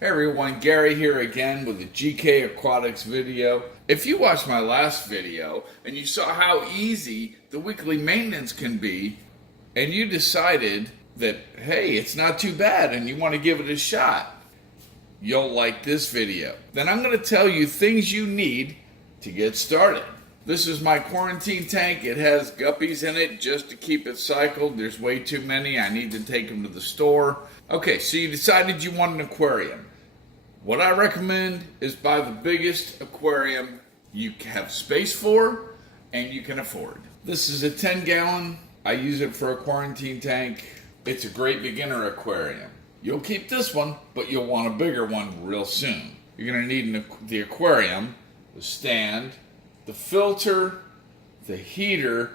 Hey everyone, Gary here again with a GK Aquatics video. If you watched my last video and you saw how easy the weekly maintenance can be, and you decided that, hey, it's not too bad and you want to give it a shot, you'll like this video. Then I'm going to tell you things you need to get started. This is my quarantine tank. It has guppies in it just to keep it cycled. There's way too many. I need to take them to the store. Okay, so you decided you want an aquarium. What I recommend is buy the biggest aquarium you have space for and you can afford. This is a 10-gallon. I use it for a quarantine tank. It's a great beginner aquarium. You'll keep this one, but you'll want a bigger one real soon. You're going to need the aquarium, the stand, the filter, the heater,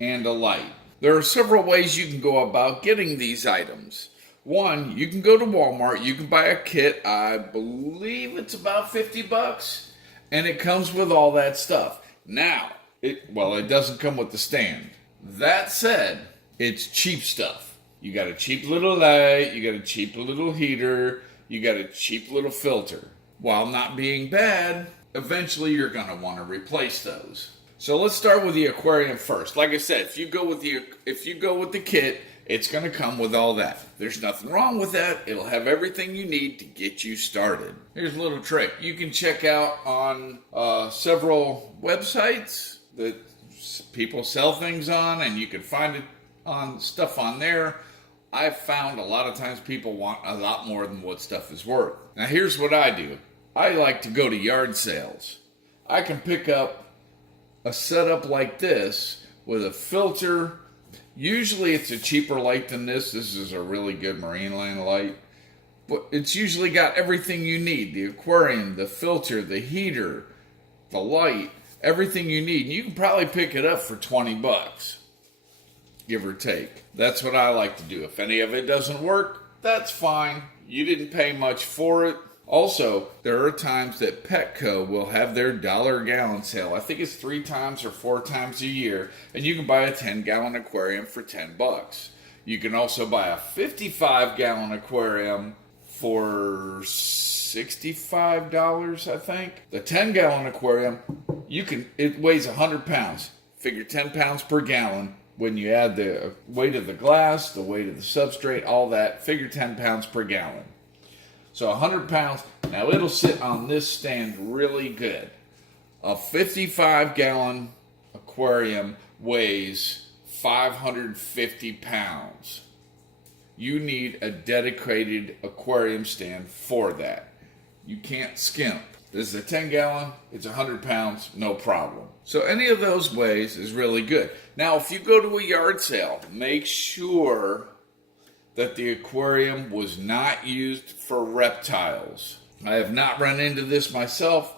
and a light. There are several ways you can go about getting these items. One, you can go to Walmart, you can buy a kit, I believe it's about $50, and it comes with all that stuff. Now, it doesn't come with the stand. That said, it's cheap stuff. You got a cheap little light, you got a cheap little heater, you got a cheap little filter. While not being bad, eventually you're going to want to replace those. So let's start with the aquarium first. Like I said, if you go with the kit, it's going to come with all that. There's nothing wrong with that. It'll have everything you need to get you started. Here's a little trick. You can check out on several websites that people sell things on, and you can find it on stuff on there. I've found a lot of times people want a lot more than what stuff is worth. Now here's what I do. I like to go to yard sales. I can pick up a setup like this with a filter. Usually it's a cheaper light than this. This is a really good marine line light. But it's usually got everything you need. The aquarium, the filter, the heater, the light, everything you need. And you can probably pick it up for $20, give or take. That's what I like to do. If any of it doesn't work, that's fine. You didn't pay much for it. Also, there are times that Petco will have their $1-a-gallon sale. I think it's 3 times or 4 times a year, and you can buy a 10-gallon aquarium for $10. You can also buy a 55-gallon aquarium for $65, I think. The 10-gallon aquarium, it weighs 100 pounds. Figure 10 pounds per gallon. When you add the weight of the glass, the weight of the substrate, all that, figure 10 pounds per gallon. So 100 pounds. Now it'll sit on this stand really good. A 55-gallon aquarium weighs 550 pounds. You need a dedicated aquarium stand for that. You can't skimp. This is a 10-gallon. It's 100 pounds. No problem. So any of those ways is really good. Now if you go to a yard sale, make sure that the aquarium was not used for reptiles. I have not run into this myself,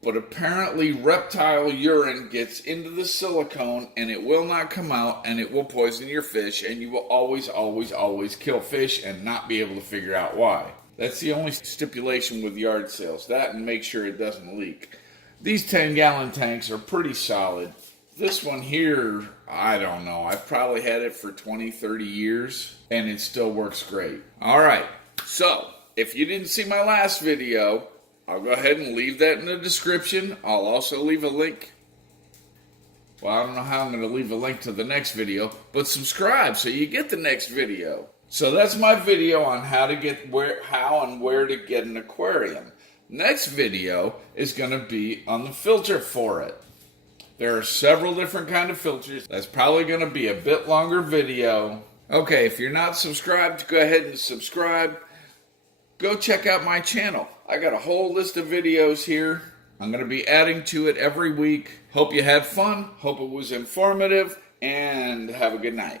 but apparently reptile urine gets into the silicone and it will not come out and it will poison your fish, and you will always, always, always kill fish and not be able to figure out why. That's the only stipulation with yard sales. That and make sure it doesn't leak. These 10-gallon tanks are pretty solid. This one here, I don't know. I've probably had it for 20, 30 years, and it still works great. All right, so if you didn't see my last video, I'll go ahead and leave that in the description. I'll also leave a link. Well, I don't know how I'm going to leave a link to the next video, but subscribe so you get the next video. So that's my video on how and where to get an aquarium. Next video is going to be on the filter for it. There are several different kind of filters. That's probably going to be a bit longer video. Okay, if you're not subscribed, go ahead and subscribe. Go check out my channel. I got a whole list of videos here. I'm going to be adding to it every week. Hope you had fun. Hope it was informative. And have a good night.